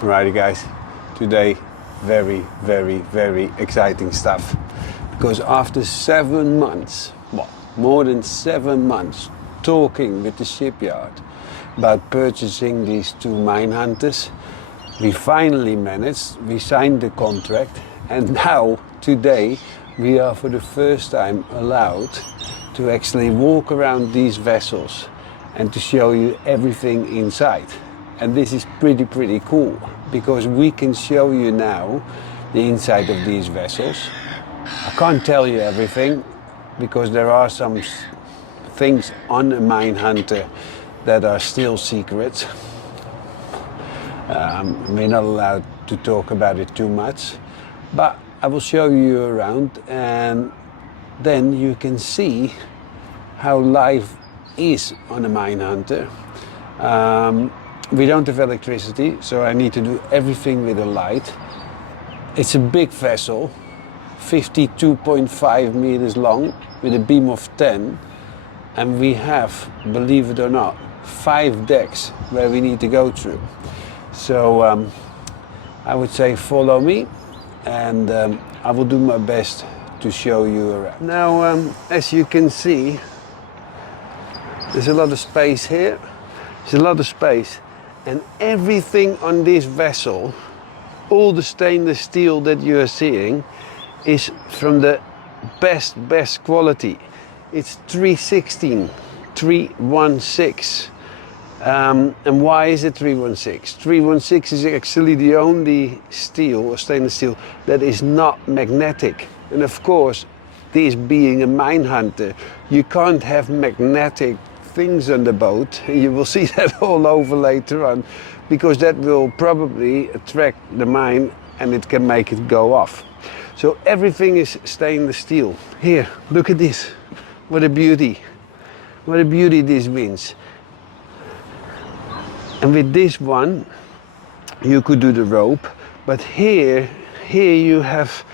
Alrighty guys, today very exciting stuff, because after 7 months, well, more than 7 months talking with the shipyard about purchasing these 2 Minehunters, we finally managed, we signed the contract, and now today we are for the first time allowed to actually walk around these vessels and to show you everything inside. And this is pretty cool, because we can show you now the inside of these vessels. I can't tell you everything, because there are some things on a Minehunter that are still secret. We're not allowed to talk about it too much, but I will show you around, and then you can see how life is on a Minehunter. We don't have electricity, so I need to do everything with a light. It's a big vessel, 52.5 meters long, with a beam of 10. And we have, believe it or not, 5 decks where we need to go through. So I would say follow me, and I will do my best to show you around. Now, as you can see, there's a lot of space here. There's a lot of space. And everything on this vessel, all the stainless steel that you are seeing, is from the best quality. It's 316. And why is it 316? 316 is actually the only steel, or stainless steel, that is not magnetic. And of course, this being a Minehunter, you can't have magnetic things on the boat. You will see that all over later on, because that will probably attract the mine and it can make it go off. So everything is stainless steel. Here, look at this. What a beauty. What a beauty this means. And with this one, you could do the rope, but here you have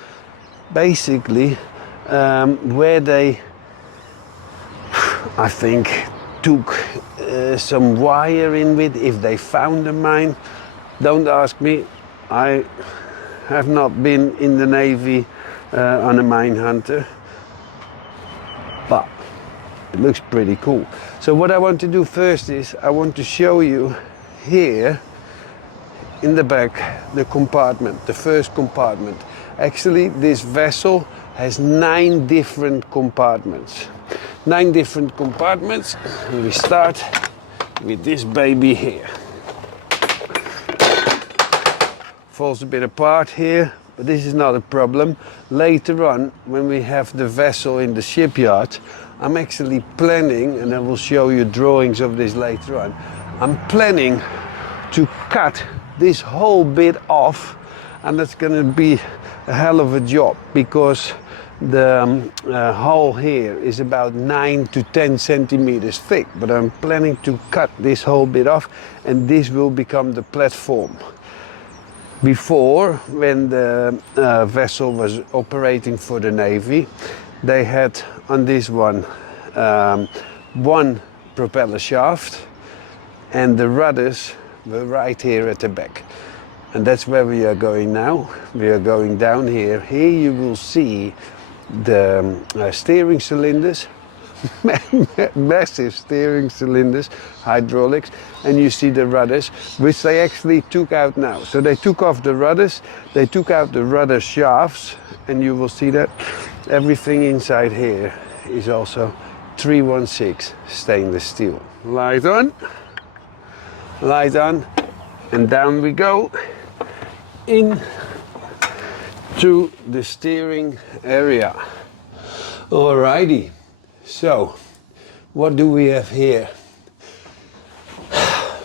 basically where they, I think, took some wire in with, if they found a mine. Don't ask me, I have not been in the Navy on a Minehunter, but it looks pretty cool. So what I want to do first is, I want to show you here in the back the compartment, the first compartment. Actually, this vessel has 9 different compartments. 9 different compartments. And we start with this baby here. Falls a bit apart here, but this is not a problem. Later on, when we have the vessel in the shipyard, I'm actually planning, and I will show you drawings of this later on, I'm planning to cut this whole bit off, and that's going to be a hell of a job, because the hull here is about 9 to 10 centimeters thick, but I'm planning to cut this whole bit off, and this will become the platform. Before, when the vessel was operating for the Navy, they had on this one one propeller shaft, and the rudders were right here at the back. And that's where we are going now. We are going down here. Here you will see the steering cylinders, massive steering cylinders, hydraulics, and you see the rudders, which they actually took out now. So they took off the rudders, they took out the rudder shafts, and you will see that everything inside here is also 316 stainless steel. Light on, and down we go in to the steering area. Alrighty, so what do we have here?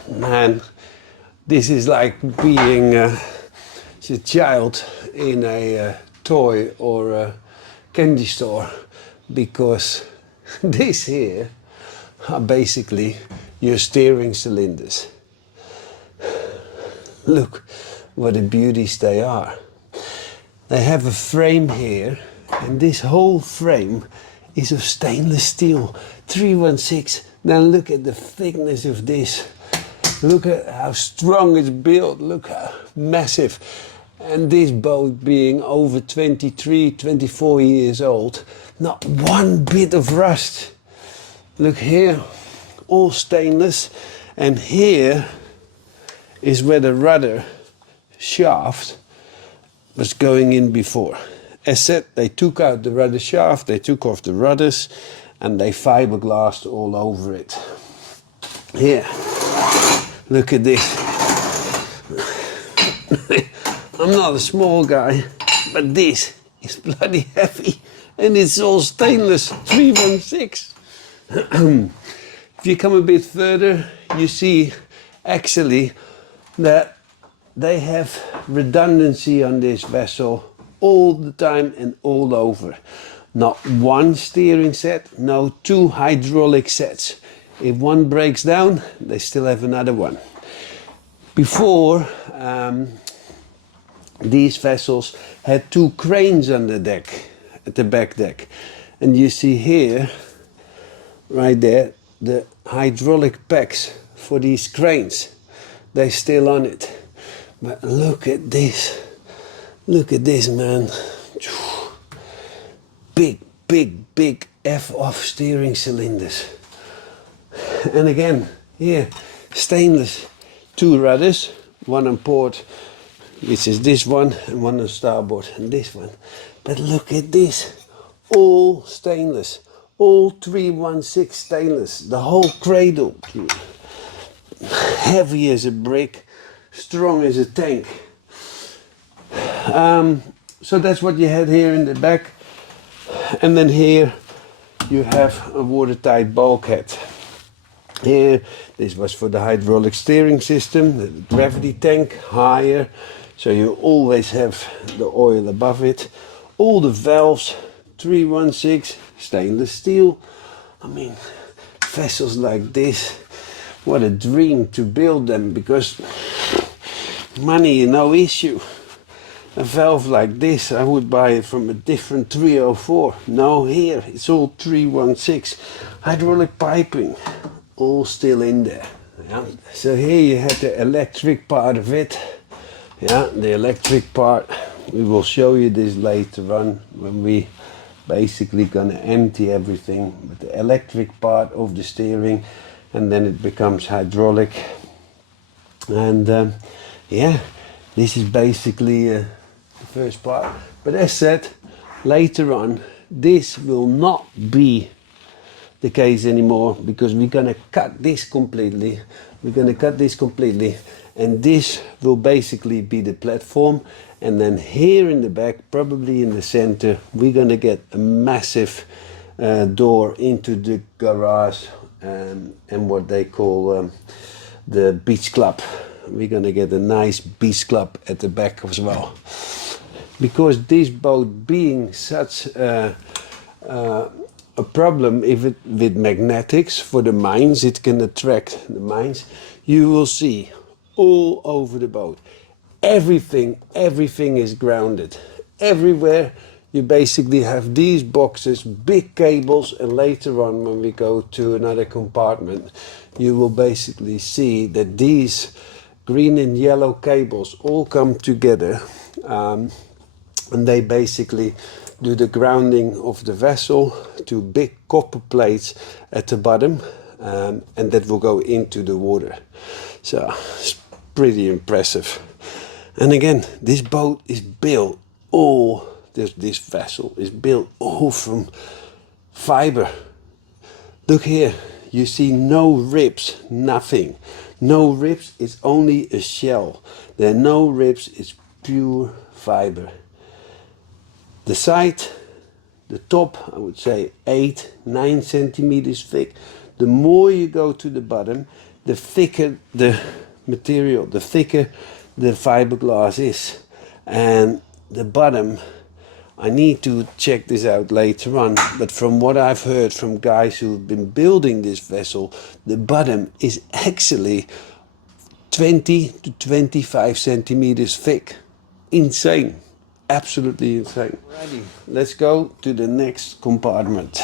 Man, this is like being a child in a toy or a candy store, because this here are basically your steering cylinders. Look what a beauties they are. They have a frame here, and this whole frame is of stainless steel, 316. Now look at the thickness of this. Look at how strong it's built, look how massive. And this boat being over 23, 24 years old, not one bit of rust. Look here, all stainless. And here is where the rudder shaft was going in before. As said, they took out the rudder shaft, they took off the rudders, and they fiberglassed all over it. Here, look at this. I'm not a small guy, but this is bloody heavy, and it's all stainless, 316. If you come a bit further, you see actually that they have redundancy on this vessel all the time and all over. Not one steering set, no two hydraulic sets. If one breaks down, they still have another one. Before, these vessels had two cranes on the deck, at the back deck. And you see here, right there, the hydraulic packs for these cranes. They're still on it. But look at this. Look at this, man. Big, big, big F-off steering cylinders. And again, here, stainless. Two rudders, one on port, which is this one, and one on starboard, and this one. But look at this. All stainless. All 316 stainless. The whole cradle. Heavy as a brick. Strong as a tank. So that's what you had here in the back. And then here you have a watertight bulkhead. Here, this was for the hydraulic steering system, the gravity tank higher, so you always have the oil above it. All the valves, 316, stainless steel. I mean, vessels like this, what a dream to build them, because money, no issue. A valve like this, I would buy it from a different 304. No, here, it's all 316. Hydraulic piping, all still in there. Yeah. So here you have the electric part of it. Yeah, the electric part. We will show you this later on when we basically gonna empty everything. But the electric part of the steering, and then it becomes hydraulic. And yeah, this is basically the first part. But as said, later on, this will not be the case anymore, because we're gonna cut this completely. We're gonna cut this completely, and this will basically be the platform. And then here in the back, probably in the center, we're gonna get a massive door into the garage and what they call the beach club. We're gonna get a nice beach club at the back as well. Because this boat being such a problem, if it with magnetics for the mines, it can attract the mines. You will see all over the boat, everything is grounded. Everywhere you basically have these boxes, big cables, and later on when we go to another compartment, you will basically see that these green and yellow cables all come together, and they basically do the grounding of the vessel to big copper plates at the bottom, and that will go into the water. So it's pretty impressive. And again, this boat is built all, this vessel is built all from fiber. Look here, you see no ribs, nothing. No ribs, it's only a shell. There are no ribs, it's pure fiber. The side, the top, I would say 8-9 centimeters thick. The more you go to the bottom, the thicker the material, the thicker the fiberglass is. And the bottom, I need to check this out later on, but from what I've heard from guys who've been building this vessel, the bottom is actually 20 to 25 centimeters thick. Insane. Absolutely insane. Alrighty, let's go to the next compartment.